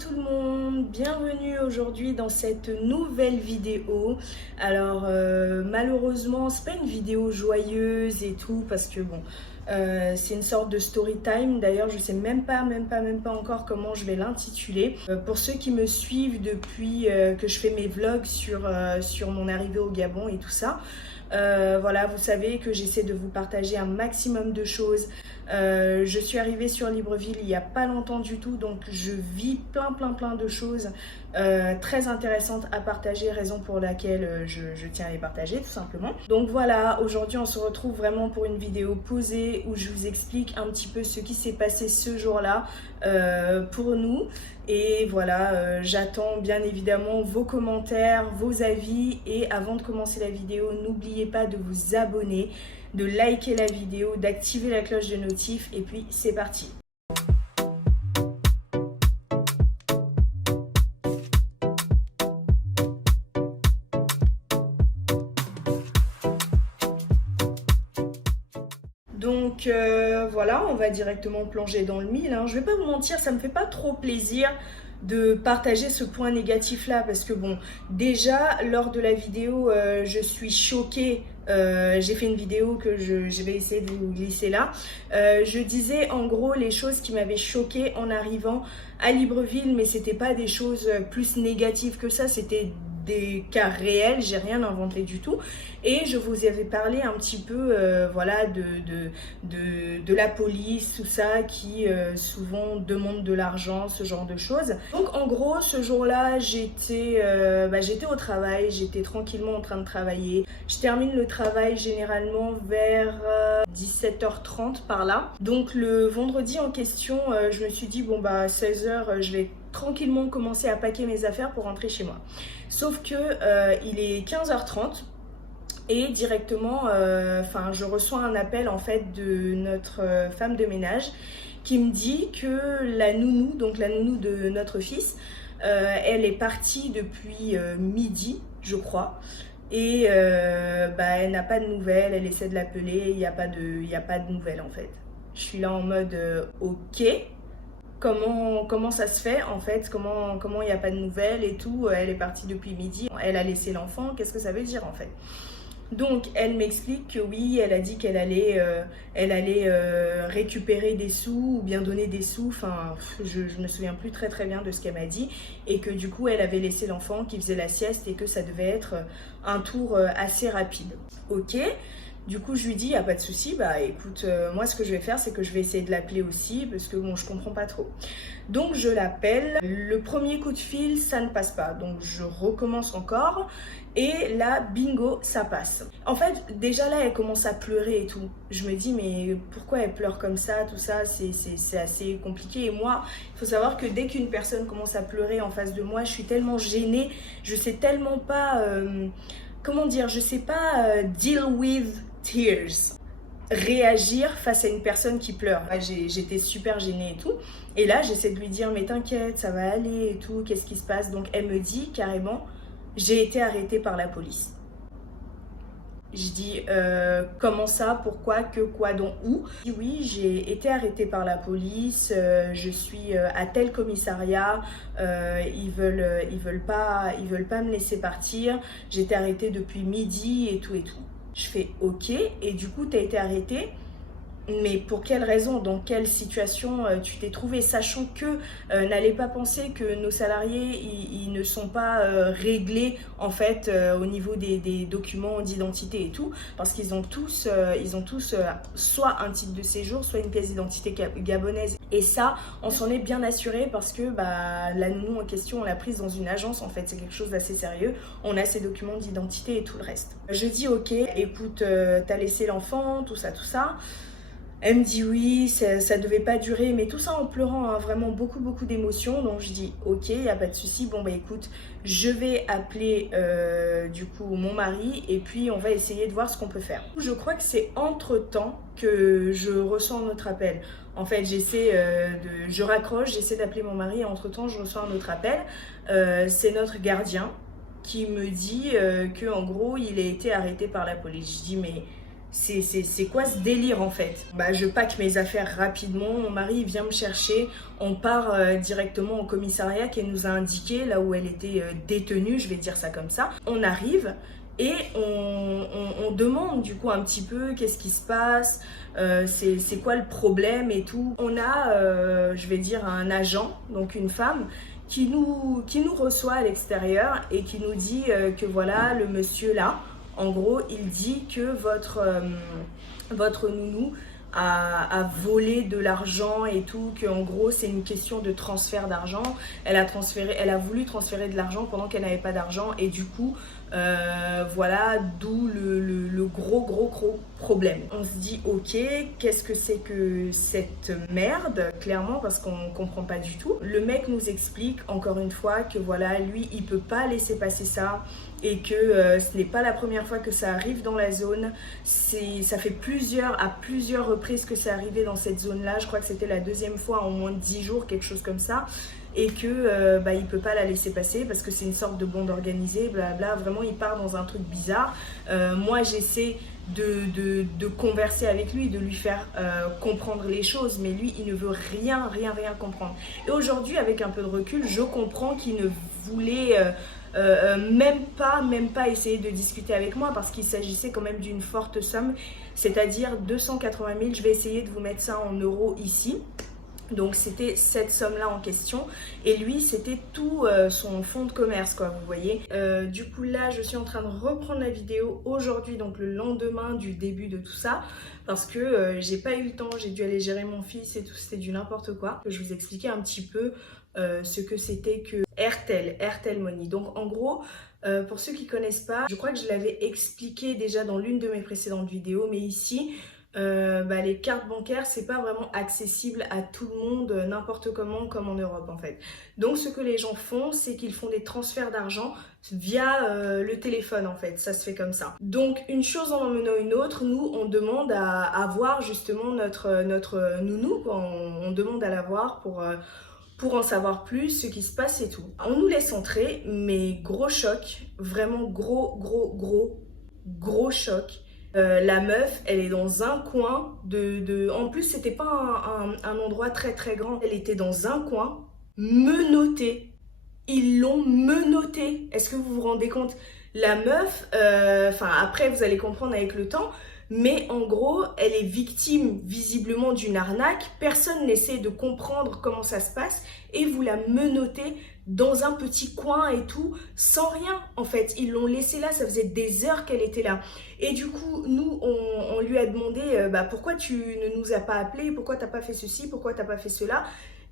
tout le monde, bienvenue aujourd'hui dans cette nouvelle vidéo. Alors malheureusement c'est pas une vidéo joyeuse et tout parce que bon c'est une sorte de story time. D'ailleurs je sais même pas encore comment je vais l'intituler. Pour ceux qui me suivent depuis que je fais mes vlogs sur mon arrivée au Gabon et tout ça, voilà, vous savez que j'essaie de vous partager un maximum de choses. Je suis arrivée sur Libreville il n'y a pas longtemps du tout, donc je vis plein de choses très intéressantes à partager, raison pour laquelle je tiens à les partager tout simplement. Donc voilà, aujourd'hui on se retrouve vraiment pour une vidéo posée où je vous explique un petit peu ce qui s'est passé ce jour-là pour nous. Et voilà, j'attends bien évidemment vos commentaires, vos avis. Et avant de commencer la vidéo, n'oubliez pas de vous abonner, de liker la vidéo, d'activer la cloche de notif. Et puis c'est parti. Donc voilà, on va directement plonger dans le mille, hein. Je vais pas vous mentir, ça me fait pas trop plaisir de partager ce point négatif là parce que bon, déjà lors de la vidéo je suis choquée. J'ai fait une vidéo que je vais essayer de vous glisser là. Je disais en gros les choses qui m'avaient choquée en arrivant à Libreville, mais c'était pas des choses plus négatives que ça, c'était des cas réels, j'ai rien inventé du tout. Et je vous avais parlé un petit peu voilà, de la police, tout ça, qui souvent demande de l'argent, ce genre de choses. Donc en gros, ce jour-là, j'étais au travail, j'étais tranquillement en train de travailler. Je termine le travail généralement vers 17h30 par là. Donc le vendredi en question, je me suis dit, bon bah 16h, je vais tranquillement commencer à packer mes affaires pour rentrer chez moi. Sauf que il est 15h30 et directement, je reçois un appel en fait de notre femme de ménage qui me dit que la nounou, donc la nounou de notre fils, elle est partie depuis midi, je crois. Et elle n'a pas de nouvelles, elle essaie de l'appeler, il n'y a pas de nouvelles en fait. Je suis là en mode ok. Comment ça se fait en fait, comment il n'y a pas de nouvelles et tout, elle est partie depuis midi, elle a laissé l'enfant, qu'est-ce que ça veut dire en fait? Donc elle m'explique que oui, elle a dit qu'elle allait, récupérer des sous ou bien donner des sous, enfin je me souviens plus très bien de ce qu'elle m'a dit, et que du coup elle avait laissé l'enfant qui faisait la sieste et que ça devait être un tour assez rapide. Ok. Du coup, je lui dis, il n'y a pas de souci, bah écoute, moi ce que je vais faire, c'est que je vais essayer de l'appeler aussi, parce que bon, je comprends pas trop. Donc je l'appelle, le premier coup de fil, ça ne passe pas, donc je recommence encore, et là, bingo, ça passe. En fait, déjà là, elle commence à pleurer et tout. Je me dis, mais pourquoi elle pleure comme ça, tout ça, c'est assez compliqué. Et moi, il faut savoir que dès qu'une personne commence à pleurer en face de moi, je suis tellement gênée, je sais tellement pas... comment dire, je sais pas deal with tears, réagir face à une personne qui pleure. J'étais super gênée et tout. Et là, j'essaie de lui dire, mais t'inquiète, ça va aller et tout, qu'est-ce qui se passe? Donc elle me dit carrément, j'ai été arrêtée par la police. Je dis comment ça, pourquoi, que, quoi, dont, où? Je dis oui, j'ai été arrêtée par la police, je suis à tel commissariat, ils veulent pas me laisser partir, j'ai été arrêtée depuis midi et tout et tout. Je fais ok, et du coup tu as été arrêtée, mais pour quelle raison, dans quelle situation tu t'es trouvée, sachant que n'allez pas penser que nos salariés ils ne sont pas réglés en fait au niveau des documents d'identité et tout, parce qu'ils ont tous soit un titre de séjour, soit une pièce d'identité gabonaise. Et ça, on s'en est bien assuré parce que la nounou en question, on l'a prise dans une agence en fait, c'est quelque chose d'assez sérieux. On a ses documents d'identité et tout le reste. Je dis ok, écoute, t'as laissé l'enfant, tout ça. Elle me dit oui, ça devait pas durer, mais tout ça en pleurant, hein, vraiment beaucoup d'émotions. Donc je dis ok, il n'y a pas de souci. Bon bah écoute, je vais appeler du coup mon mari et puis on va essayer de voir ce qu'on peut faire. Je crois que c'est entre temps que je reçois un autre appel. En fait, je raccroche, j'essaie d'appeler mon mari et entre temps je reçois un autre appel. C'est notre gardien qui me dit que en gros il a été arrêté par la police. Je dis mais c'est quoi ce délire en fait? Bah, je pack mes affaires rapidement, mon mari vient me chercher, on part directement au commissariat qui nous a indiqué là où elle était détenue, je vais dire ça comme ça. On arrive et on demande du coup un petit peu qu'est-ce qui se passe, c'est quoi le problème et tout. On a, je vais dire, un agent, donc une femme, qui nous reçoit à l'extérieur et qui nous dit que voilà, le monsieur là, en gros, il dit que votre nounou a volé de l'argent et tout, que en gros c'est une question de transfert d'argent. Elle a voulu transférer de l'argent pendant qu'elle n'avait pas d'argent et du coup, voilà, d'où le gros problème. On se dit ok, qu'est-ce que c'est que cette merde, clairement, parce qu'on comprend pas du tout. Le mec nous explique encore une fois que voilà, lui il peut pas laisser passer ça et que ce n'est pas la première fois que ça arrive dans la zone. Ça fait à plusieurs reprises que c'est arrivé dans cette zone là. Je crois que c'était la deuxième fois en moins de 10 jours, quelque chose comme ça, et que bah, il peut pas la laisser passer parce que c'est une sorte de bande organisée, blabla. Vraiment il part dans un truc bizarre. Moi j'essaie de converser avec lui, de lui faire comprendre les choses, mais lui il ne veut rien comprendre. Et aujourd'hui, avec un peu de recul, je comprends qu'il ne voulait même pas essayer de discuter avec moi parce qu'il s'agissait quand même d'une forte somme, c'est-à-dire 280 000. Je vais essayer de vous mettre ça en euros ici. Donc c'était cette somme-là en question et lui c'était tout son fonds de commerce, quoi, vous voyez. Du coup là je suis en train de reprendre la vidéo aujourd'hui, donc le lendemain du début de tout ça, parce que j'ai pas eu le temps, j'ai dû aller gérer mon fils et tout, c'était du n'importe quoi. Je vous expliquais un petit peu ce que c'était que Airtel Money. Donc en gros, pour ceux qui connaissent pas, je crois que je l'avais expliqué déjà dans l'une de mes précédentes vidéos, mais ici bah, les cartes bancaires c'est pas vraiment accessible à tout le monde n'importe comment comme en Europe en fait. Donc ce que les gens font, c'est qu'ils font des transferts d'argent via le téléphone en fait, ça se fait comme ça. Donc une chose en emmenant une autre, nous on demande à voir justement notre nounou, quoi. On demande à la voir pour en savoir plus, ce qui se passe et tout. On nous laisse entrer, mais gros choc, vraiment gros choc. La meuf, elle est dans un coin en plus, c'était pas un endroit très grand. Elle était dans un coin, menottée. Ils l'ont menottée. Est-ce que vous vous rendez compte? La meuf, enfin après vous allez comprendre avec le temps, mais en gros, elle est victime visiblement d'une arnaque. Personne n'essaie de comprendre comment ça se passe et vous la menottez dans un petit coin et tout, sans rien en fait. Ils l'ont laissée là, ça faisait des heures qu'elle était là. Et du coup, nous, on lui a demandé bah, pourquoi tu ne nous as pas appelé, pourquoi t'as pas fait ceci, pourquoi t'as pas fait cela.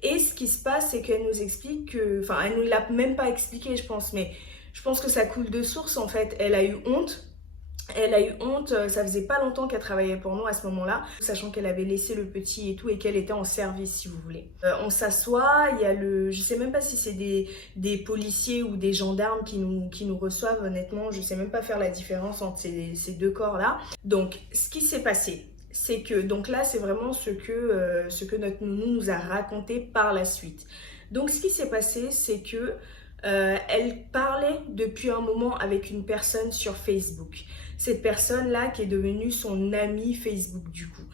Et ce qui se passe, c'est qu'elle nous explique que, enfin, elle nous l'a même pas expliqué, je pense, mais je pense que ça coule de source en fait. Elle a eu honte. Elle a eu honte, ça faisait pas longtemps qu'elle travaillait pour nous à ce moment-là, sachant qu'elle avait laissé le petit et tout et qu'elle était en service si vous voulez. On s'assoit, il y a je sais même pas si c'est des policiers ou des gendarmes qui nous reçoivent, honnêtement, je sais même pas faire la différence entre ces deux corps-là. Donc ce qui s'est passé, c'est que, donc là c'est vraiment ce que notre nounou nous a raconté par la suite. Donc ce qui s'est passé, c'est que elle parlait depuis un moment avec une personne sur Facebook. Cette personne-là qui est devenue son amie Facebook du coup.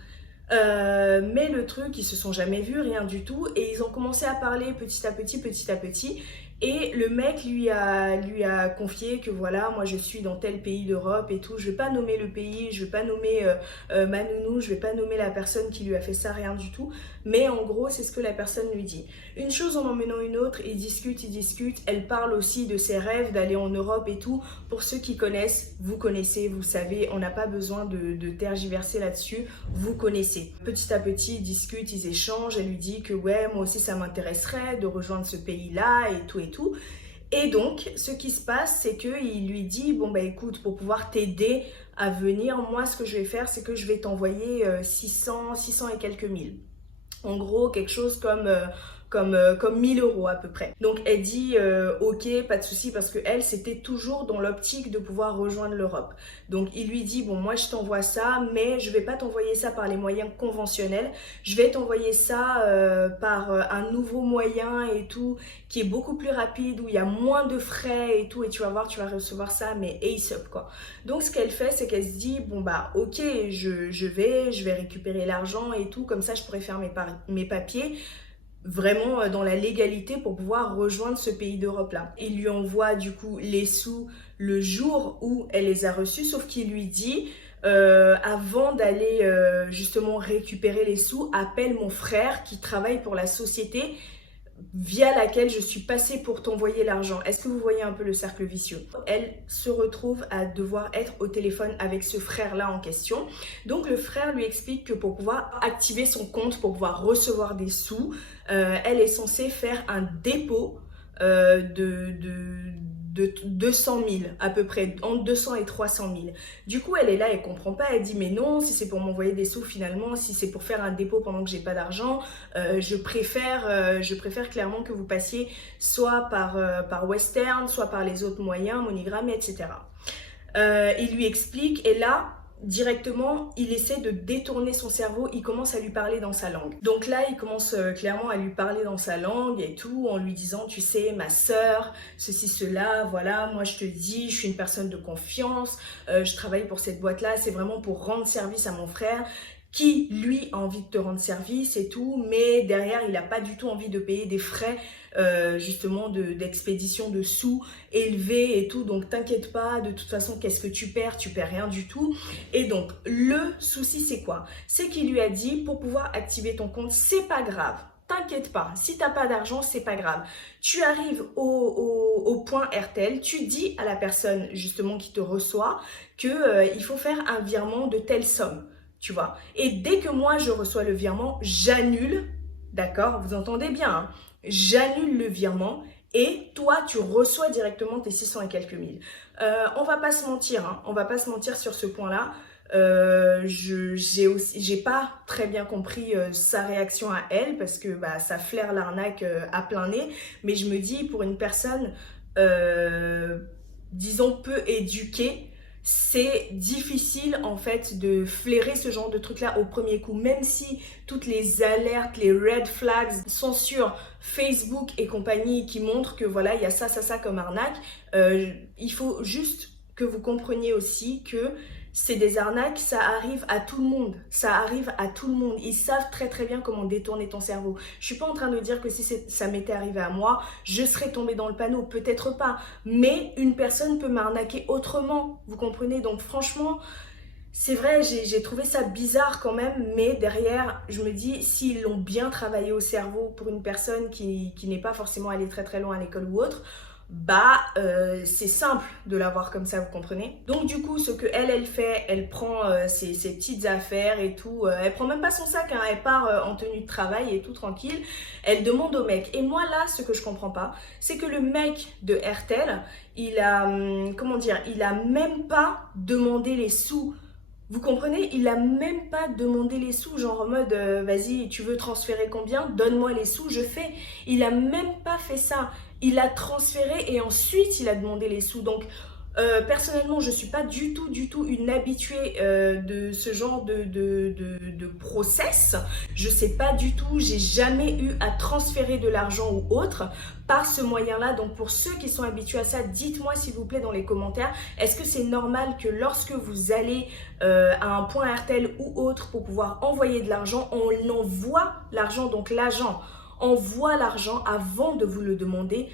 Mais le truc, ils se sont jamais vus, rien du tout, et ils ont commencé à parler petit à petit, et le mec lui a confié que voilà, moi je suis dans tel pays d'Europe et tout, je vais pas nommer le pays, je vais pas nommer ma nounou, je vais pas nommer la personne qui lui a fait ça, rien du tout, mais en gros c'est ce que la personne lui dit. Une chose en emmenant une autre, ils discutent, elle parle aussi de ses rêves d'aller en Europe et tout. Pour ceux qui connaissent, vous connaissez, vous savez, on n'a pas besoin de tergiverser là-dessus, vous connaissez. Petit à petit, ils discutent, ils échangent, elle lui dit que ouais, moi aussi ça m'intéresserait de rejoindre ce pays-là et tout et tout. Et donc, ce qui se passe, c'est qu'il lui dit, bon bah écoute, pour pouvoir t'aider à venir, moi ce que je vais faire, c'est que je vais t'envoyer 600 et quelques mille. En gros, quelque chose comme comme 1 000 € à peu près. Donc elle dit ok, pas de souci, parce que elle, c'était toujours dans l'optique de pouvoir rejoindre l'Europe. Donc il lui dit bon, moi je t'envoie ça, mais je vais pas t'envoyer ça par les moyens conventionnels, je vais t'envoyer ça par un nouveau moyen et tout, qui est beaucoup plus rapide, où il y a moins de frais et tout, et tu vas voir, tu vas recevoir ça, mais ASAP quoi. Donc ce qu'elle fait, c'est qu'elle se dit bon bah ok, je vais récupérer l'argent et tout, comme ça je pourrais faire mes papiers vraiment dans la légalité pour pouvoir rejoindre ce pays d'Europe là. Il lui envoie du coup les sous le jour où elle les a reçus, sauf qu'il lui dit avant d'aller justement récupérer les sous, appelle mon frère qui travaille pour la société via laquelle je suis passée pour t'envoyer l'argent. Est-ce que vous voyez un peu le cercle vicieux? Elle se retrouve à devoir être au téléphone avec ce frère-là en question. Donc le frère lui explique que pour pouvoir activer son compte, pour pouvoir recevoir des sous, elle est censée faire un dépôt de 200 000 à peu près, entre 200 et 300 000. Du coup, elle est là, elle comprend pas, elle dit mais non, si c'est pour m'envoyer des sous finalement, si c'est pour faire un dépôt pendant que j'ai pas d'argent, je préfère clairement que vous passiez soit par Western, soit par les autres moyens, MoneyGram, etc. Il lui explique et là, directement, il essaie de détourner son cerveau, il commence à lui parler dans sa langue. Donc là, il commence clairement à lui parler dans sa langue et tout, en lui disant, tu sais, ma sœur, ceci, cela, voilà, moi je te dis, je suis une personne de confiance, je travaille pour cette boîte-là, c'est vraiment pour rendre service à mon frère, qui, lui, a envie de te rendre service et tout, mais derrière, il n'a pas du tout envie de payer des frais justement d'expédition de sous élevés et tout, donc t'inquiète pas, de toute façon, qu'est-ce que tu perds rien du tout. Et donc, le souci, c'est quoi? C'est qu'il lui a dit, pour pouvoir activer ton compte, c'est pas grave. T'inquiète pas, si t'as pas d'argent, c'est pas grave. Tu arrives au point RTL, tu dis à la personne justement qui te reçoit que il faut faire un virement de telle somme. Tu vois. Et dès que moi, je reçois le virement, j'annule, d'accord, vous entendez bien, hein, j'annule le virement et toi, tu reçois directement tes 600 et quelques mille. On va pas se mentir, hein, on va pas se mentir sur ce point-là. J'ai pas très bien compris sa réaction à elle parce que bah, ça flaire l'arnaque à plein nez. Mais je me dis, pour une personne, disons, peu éduquée, c'est difficile en fait de flairer ce genre de truc là au premier coup, même si toutes les alertes, les red flags sont sur Facebook et compagnie qui montrent que voilà, il y a ça comme arnaque. Il faut juste que vous compreniez aussi que c'est des arnaques, ça arrive à tout le monde. Ça arrive à tout le monde. Ils savent très très bien comment détourner ton cerveau. Je suis pas en train de dire que si ça m'était arrivé à moi, je serais tombée dans le panneau. Peut-être pas. Mais une personne peut m'arnaquer autrement. Vous comprenez? Donc franchement, c'est vrai, j'ai trouvé ça bizarre quand même. Mais derrière, je me dis, s'ils l'ont bien travaillé au cerveau pour une personne qui n'est pas forcément allée très très loin à l'école ou autre, bah c'est simple de l'avoir comme ça, vous comprenez? Donc du coup, ce que elle fait, elle prend ses petites affaires et tout, elle prend même pas son sac, hein, elle part en tenue de travail et tout tranquille, elle demande au mec. Et moi là, ce que je comprends pas, c'est que le mec de RTL, il a, comment dire, il a même pas demandé les sous. Vous comprenez? Il a même pas demandé les sous, genre en mode vas-y, tu veux transférer combien? Donne-moi les sous, je fais. Il a même pas fait ça. Il a transféré et ensuite il a demandé les sous. Donc personnellement, je suis pas du tout une habituée de ce genre de process. Je sais pas du tout, j'ai jamais eu à transférer de l'argent ou autre par ce moyen-là. Donc pour ceux qui sont habitués à ça, dites-moi s'il vous plaît dans les commentaires, est-ce que c'est normal que lorsque vous allez à un point RTL ou autre pour pouvoir envoyer de l'argent, on envoie l'argent, donc l'agent envoie l'argent avant de vous le demander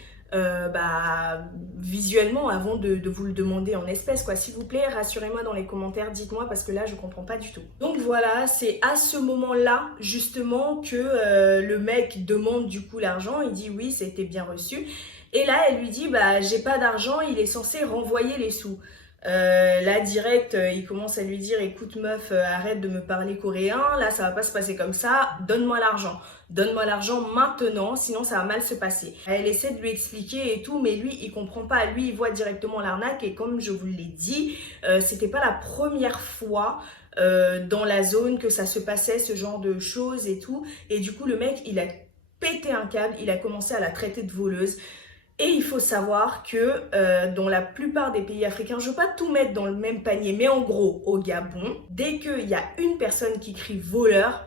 visuellement, avant de vous le demander en espèces, quoi. S'il vous plaît, rassurez-moi dans les commentaires, dites-moi, parce que là je comprends pas du tout. Donc voilà, c'est à ce moment-là justement que le mec demande du coup l'argent. Il dit oui, ça a été bien reçu, et là elle lui dit bah j'ai pas d'argent, il est censé renvoyer les sous. Là direct il commence à lui dire écoute meuf, arrête de me parler coréen, là ça va pas se passer comme ça, donne-moi l'argent maintenant, sinon ça va mal se passer. Elle essaie de lui expliquer et tout, mais lui il comprend pas, lui il voit directement l'arnaque. Et comme je vous l'ai dit, c'était pas la première fois dans la zone que ça se passait, ce genre de choses et tout. Et du coup le mec il a pété un câble, il a commencé à la traiter de voleuse. Et il faut savoir que dans la plupart des pays africains, je ne veux pas tout mettre dans le même panier, mais en gros, au Gabon, dès qu'il y a une personne qui crie voleur,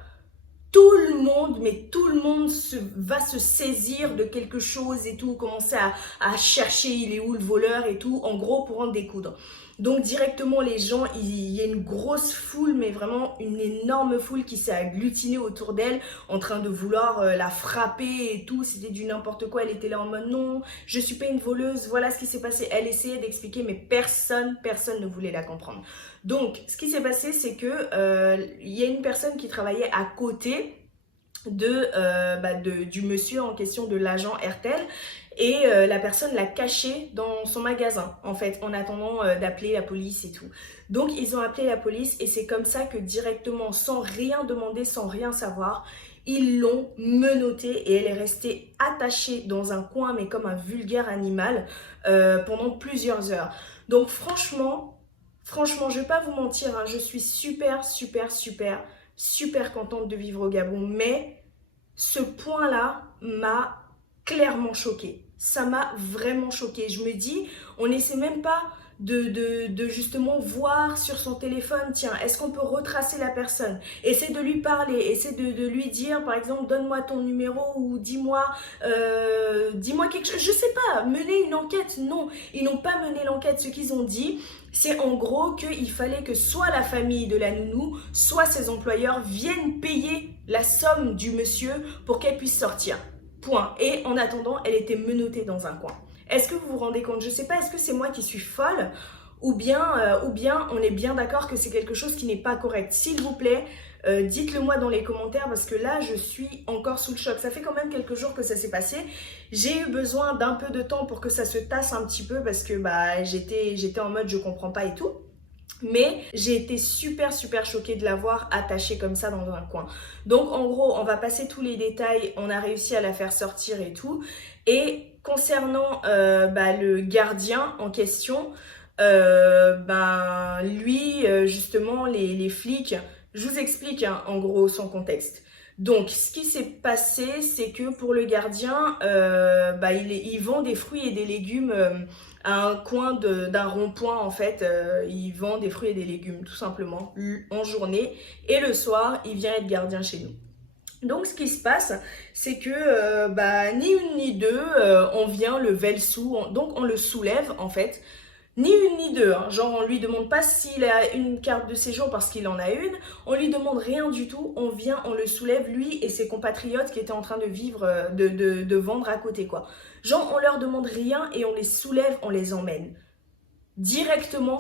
tout le monde, mais tout le monde va se saisir de quelque chose et tout, commencer à chercher il est où le voleur et tout, en gros pour en découdre. Donc directement les gens, il y a une grosse foule, mais vraiment une énorme foule qui s'est agglutinée autour d'elle en train de vouloir la frapper et tout, c'était du n'importe quoi, elle était là en mode non, je suis pas une voleuse, voilà ce qui s'est passé. Elle essayait d'expliquer mais personne ne voulait la comprendre. Donc ce qui s'est passé c'est que il y a une personne qui travaillait à côté du monsieur en question, de l'agent Airtel, et la personne l'a caché dans son magasin en fait en attendant d'appeler la police et tout. Donc ils ont appelé la police et c'est comme ça que directement, sans rien demander, sans rien savoir, ils l'ont menottée et elle est restée attachée dans un coin mais comme un vulgaire animal pendant plusieurs heures. Donc franchement, je vais pas vous mentir, hein, je suis super contente de vivre au Gabon, mais ce point-là m'a clairement choquée. Ça m'a vraiment choquée. Je me dis, on n'essaie même pas de justement voir sur son téléphone, tiens, est-ce qu'on peut retracer la personne? Essaie de lui parler, essaie de lui dire, par exemple, donne-moi ton numéro ou dis-moi quelque chose. Je sais pas, mener une enquête. Non, ils n'ont pas mené l'enquête. Ce qu'ils ont dit, c'est en gros qu'il fallait que soit la famille de la nounou, soit ses employeurs viennent payer la somme du monsieur pour qu'elle puisse sortir. Point. Et en attendant, elle était menottée dans un coin. Est-ce que vous vous rendez compte? Je ne sais pas, est-ce que c'est moi qui suis folle ou bien on est bien d'accord que c'est quelque chose qui n'est pas correct? S'il vous plaît, dites-le moi dans les commentaires parce que là, je suis encore sous le choc. Ça fait quand même quelques jours que ça s'est passé. J'ai eu besoin d'un peu de temps pour que ça se tasse un petit peu parce que j'étais en mode je comprends pas et tout. Mais j'ai été super choquée de la voir attachée comme ça dans un coin. Donc en gros, on va passer tous les détails. On a réussi à la faire sortir et tout. Et concernant le gardien en question, lui, justement, les flics, je vous explique hein, en gros son contexte. Donc, ce qui s'est passé, c'est que pour le gardien, il vend des fruits et des légumes à un coin d'un rond-point, en fait. Il vend des fruits et des légumes, tout simplement, en journée. Et le soir, il vient être gardien chez nous. Donc, ce qui se passe, c'est que ni une ni deux, on vient lever le sou. Donc, on le soulève, en fait. Ni une ni deux, hein. Genre on lui demande pas s'il a une carte de séjour parce qu'il en a une, on lui demande rien du tout, on vient, on le soulève lui et ses compatriotes qui étaient en train de vivre, de vendre à côté quoi. Genre on leur demande rien et on les soulève, on les emmène directement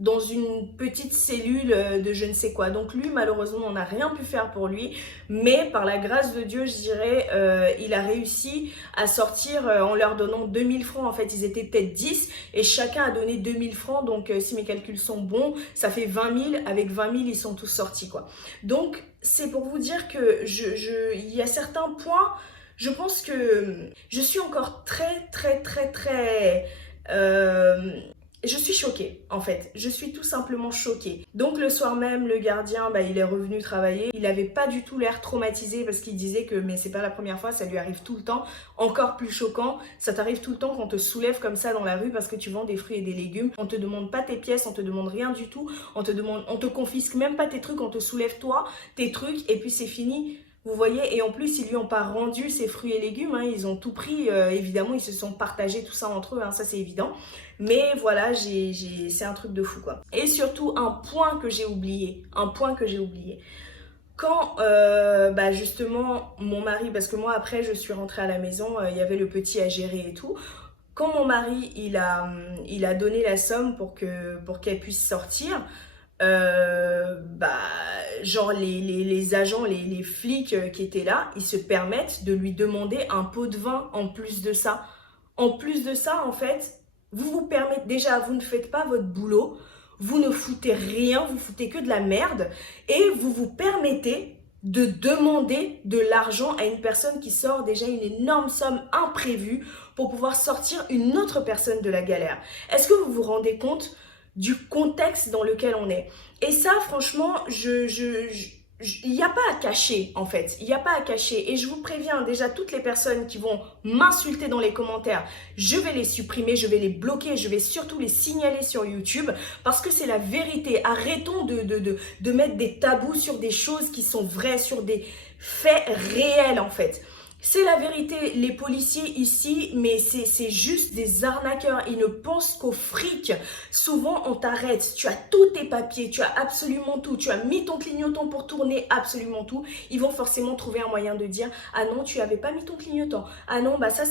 dans une petite cellule de je ne sais quoi. Donc lui, malheureusement, on n'a rien pu faire pour lui. Mais par la grâce de Dieu, je dirais, il a réussi à sortir en leur donnant 2000 francs. En fait, ils étaient peut-être 10 et chacun a donné 2000 francs. Donc, si mes calculs sont bons, ça fait 20 000. Avec 20 000, ils sont tous sortis, quoi. Donc, c'est pour vous dire que il y a certains points, je pense que je suis encore très je suis choquée en fait, je suis tout simplement choquée. Donc le soir même, le gardien, il est revenu travailler. Il avait pas du tout l'air traumatisé parce qu'il disait que mais c'est pas la première fois, ça lui arrive tout le temps. Encore plus choquant, ça t'arrive tout le temps qu'on te soulève comme ça dans la rue parce que tu vends des fruits et des légumes. On te demande pas tes pièces, on te demande rien du tout. On te confisque même pas tes trucs, on te soulève toi, tes trucs et puis c'est fini. Vous voyez, et en plus, ils lui ont pas rendu ses fruits et légumes, hein, ils ont tout pris, évidemment, ils se sont partagés tout ça entre eux, hein, ça c'est évident. Mais voilà, c'est un truc de fou, quoi. Et surtout, un point que j'ai oublié. Quand, justement, mon mari, parce que moi, après, je suis rentrée à la maison, il y avait le petit à gérer et tout. Quand mon mari, il a donné la somme pour qu'elle puisse sortir, genre les agents, les flics qui étaient là, ils se permettent de lui demander un pot de vin en plus de ça. En plus de ça, en fait, vous permettez, déjà, vous ne faites pas votre boulot, vous ne foutez rien, vous foutez que de la merde, et vous permettez de demander de l'argent à une personne qui sort déjà une énorme somme imprévue pour pouvoir sortir une autre personne de la galère. Est-ce que vous vous rendez compte du contexte dans lequel on est? Et ça, franchement, je il n'y a pas à cacher en fait, il n'y a pas à cacher et je vous préviens déjà toutes les personnes qui vont m'insulter dans les commentaires, je vais les supprimer, je vais les bloquer, je vais surtout les signaler sur YouTube parce que c'est la vérité. Arrêtons de mettre des tabous sur des choses qui sont vraies, sur des faits réels en fait. C'est la vérité, les policiers ici, mais c'est juste des arnaqueurs. Ils ne pensent qu'au fric. Souvent, on t'arrête. Tu as tous tes papiers, tu as absolument tout. Tu as mis ton clignotant pour tourner absolument tout. Ils vont forcément trouver un moyen de dire « Ah non, tu n'avais pas mis ton clignotant. Ah non, bah ça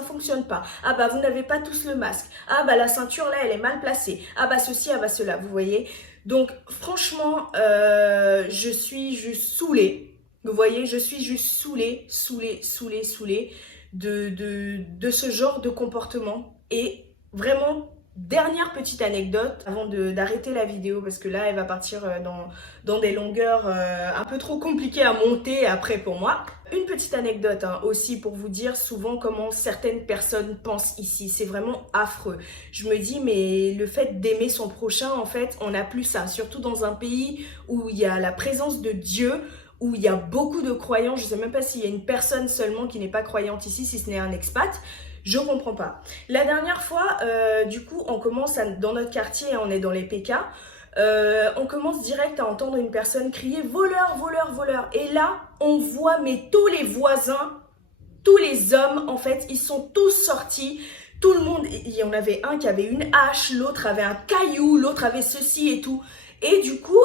fonctionne pas. Ah bah vous n'avez pas tous le masque. Ah bah la ceinture là, elle est mal placée. Ah bah ceci, ah bah cela. » Vous voyez? Donc, franchement, je suis juste saoulée. Vous voyez, je suis juste saoulée de ce genre de comportement. Et vraiment, dernière petite anecdote avant d'arrêter la vidéo parce que là, elle va partir dans des longueurs un peu trop compliquées à monter après pour moi. Une petite anecdote aussi pour vous dire souvent comment certaines personnes pensent ici. C'est vraiment affreux. Je me dis, mais le fait d'aimer son prochain, en fait, on n'a plus ça. Surtout dans un pays où il y a la présence de Dieu, où il y a beaucoup de croyants. Je ne sais même pas s'il y a une personne seulement qui n'est pas croyante ici, si ce n'est un expat. Je ne comprends pas. La dernière fois, du coup, on commence dans notre quartier, on est dans les PK, on commence direct à entendre une personne crier « voleur, voleur, voleur ». Et là, on voit mais tous les voisins, tous les hommes, en fait, ils sont tous sortis. Tout le monde, il y en avait un qui avait une hache, l'autre avait un caillou, l'autre avait ceci et tout. Et du coup,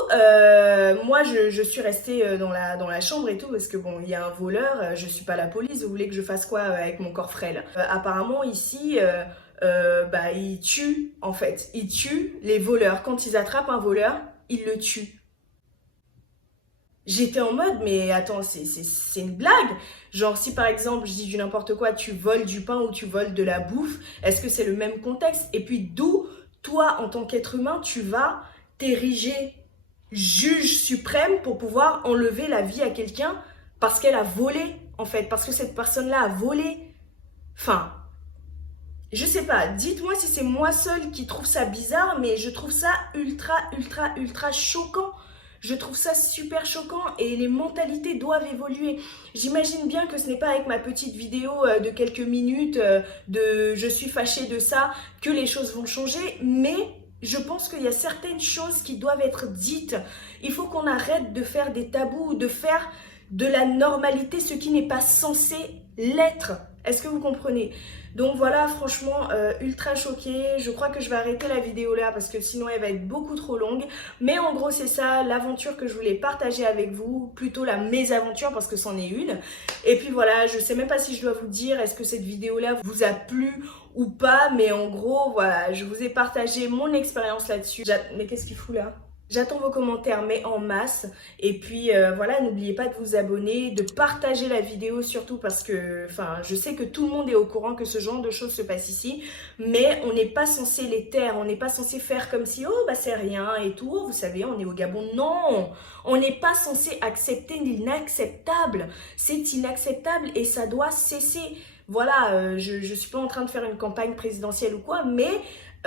moi, je suis restée dans la chambre et tout, parce que bon, il y a un voleur, je suis pas la police, vous voulez que je fasse quoi avec mon corps frêle? Apparemment, ici, bah, ils tuent, en fait. Ils tuent les voleurs. Quand ils attrapent un voleur, ils le tuent. J'étais en mode, mais attends, c'est une blague. Genre, si par exemple, je dis du n'importe quoi, tu voles du pain ou tu voles de la bouffe, est-ce que c'est le même contexte? Et puis, d'où, toi, en tant qu'être humain, tu vas t'ériger juge suprême pour pouvoir enlever la vie à quelqu'un parce qu'elle a volé, en fait, parce que cette personne-là a volé. Enfin, je sais pas, dites-moi si c'est moi seule qui trouve ça bizarre, mais je trouve ça ultra choquant. Je trouve ça super choquant et les mentalités doivent évoluer. J'imagine bien que ce n'est pas avec ma petite vidéo de quelques minutes de « je suis fâchée de ça » que les choses vont changer, mais je pense qu'il y a certaines choses qui doivent être dites. Il faut qu'on arrête de faire des tabous, de faire de la normalité ce qui n'est pas censé l'être. Est-ce que vous comprenez? Donc voilà, franchement, ultra choquée. Je crois que je vais arrêter la vidéo là parce que sinon elle va être beaucoup trop longue. Mais en gros, c'est ça, l'aventure que je voulais partager avec vous. Plutôt la mésaventure parce que c'en est une. Et puis voilà, je sais même pas si je dois vous dire, est-ce que cette vidéo là vous a plu ou pas. Mais en gros, voilà, je vous ai partagé mon expérience là-dessus. Mais qu'est-ce qu'il fout là? J'attends vos commentaires, mais en masse. Et puis voilà, n'oubliez pas de vous abonner, de partager la vidéo surtout parce que, enfin, je sais que tout le monde est au courant que ce genre de choses se passe ici, mais on n'est pas censé les taire, on n'est pas censé faire comme si, oh bah c'est rien et tout, oh, vous savez, on est au Gabon. Non, on n'est pas censé accepter l'inacceptable. C'est inacceptable et ça doit cesser. Voilà, je ne suis pas en train de faire une campagne présidentielle ou quoi, mais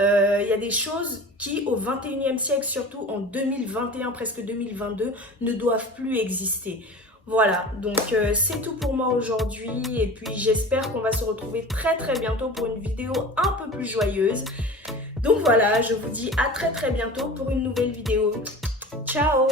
il y a des choses qui, au 21e siècle, surtout en 2021, presque 2022, ne doivent plus exister. Voilà, donc c'est tout pour moi aujourd'hui. Et puis j'espère qu'on va se retrouver très bientôt pour une vidéo un peu plus joyeuse. Donc voilà, je vous dis à très bientôt pour une nouvelle vidéo. Ciao!